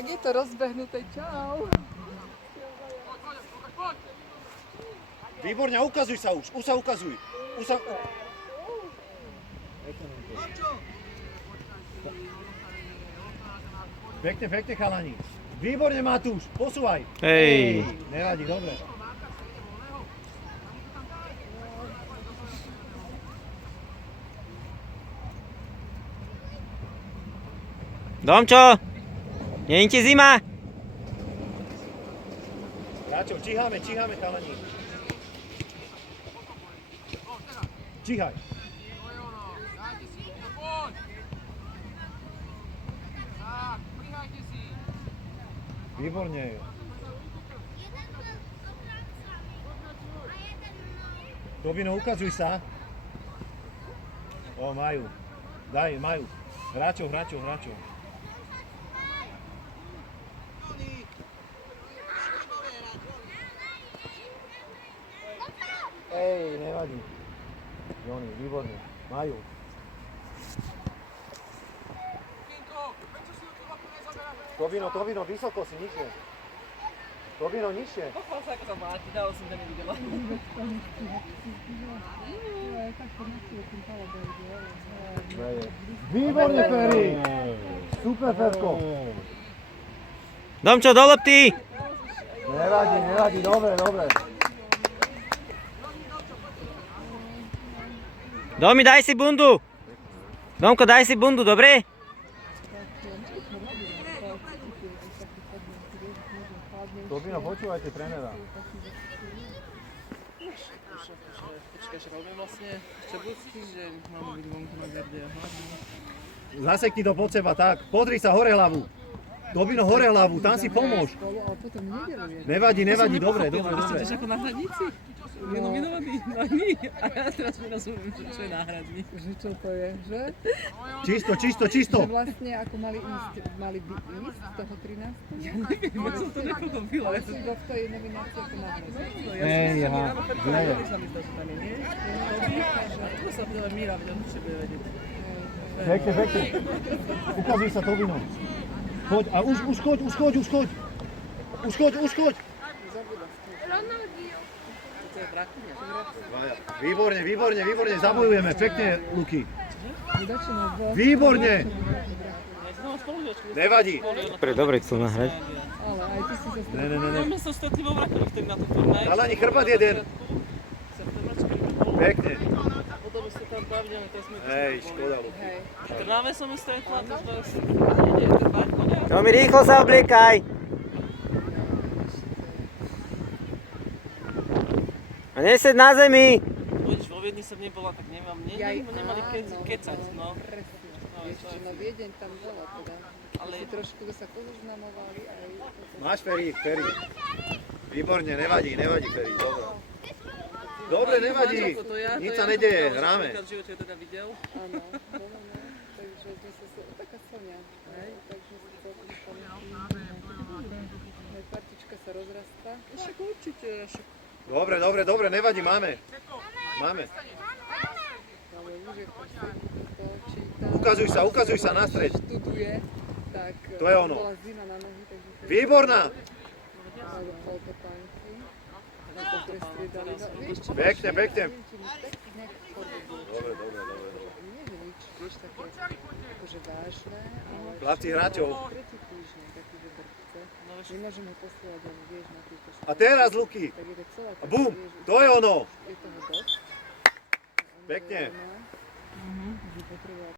Jak je to rozbehnuté, čau. Výborne, ukazuj sa už sa ukazuj. Pekne, chalani. Výborne, Matúš, posúvaj. Hej. Nevadí, dobre. Domčo, nie je ti zima? Ráčo, číhame, chalani. Číhaj. Výborne. Dobino, ukazuj sa. O, majú. Majú. Hráčov. Ej, nevadí. Joni, výborne. Majú. Tobino, vysoko si, nižšie. Tobino, nižšie. Pochval sa, ako sa máti, dalo som ťa nevidela. Výborne, Ferry. Super, Ferko. Domčo, do lopty! Nevadí, dobre. Domi, daj si bundu! Domko, daj si bundu, dobre? Tobino, počúvajte trénera. Počkaj, že robím vlastne Ščebucký, že máme byť vonku na garde a hlavne. Zasekni to pod seba, tak. Podri sa hore hlavu. Tobino, hore hlavu, tam si pomôž. Ale potom nedeluje. Nevadí, dobre. Chceš ako náhradníci? Je nominovaný? No nie. A ja teraz nerozumiem, čo je náhradník. Že čo to je, že? Čisto. Že vlastne ako mali by ísť z toho 13. Ja neviem, ja som to nepochopila. Ale si bol v tej nominácii ako náhradník. Hej, aha. Sa mi zdá, že tam je, nie? To sa bude Míra, veď on určite bude vedieť. Pekne. Ukazuj sa, Tobino. Choď, a už choď. Výborne, zabojujeme, pekne, Luky. Výborne. Nevadí. Dobre, chcú nahrať. Ale aj ty si sa Ne. My sa stretli vo Vrakovi vtedy na tom turnaji. Chalani, chrbát jeden. Pekne. Potom ste tam pravidelne, to sme... Hej, škoda, Luky. V Trnave som ju stretla, to je... Domi, rýchlo sa obliekaj! A neseď na zemi! Pôjdeš, vo Viedni som nebola, tak nemali kecať, no. Ešte na Viedeň tam bola teda. Ale si trošku sa pozoznamovali aj... Máš Ferry. Výborne, nevadí, Ferry, dobre, nevadí. Nič sa nedeje, hráme. V živote teda videl. Áno, takže my sa taká Sonia, takže si celkom partička sa rozrastá. Však určite, Dobre, nevadí, máme. Ale už je to číta. Ukazuj sa na stred. Študuje, tak To je ono. bola zima na nohy, takže... Výborná. Ale koľko tanky. Na to prestriedali. Pekne. Dobre. Nie je nič, vieš, také akože vážne, ale... Chlapci hráčov. Tretí týždeň, taký vybrce. Nemôžem ho posielať ani, vieš, na tieto štáty. A teraz, Luky. Tak je to celá A bum, to je ono. je toho dosť. Pekne. Že potrebovala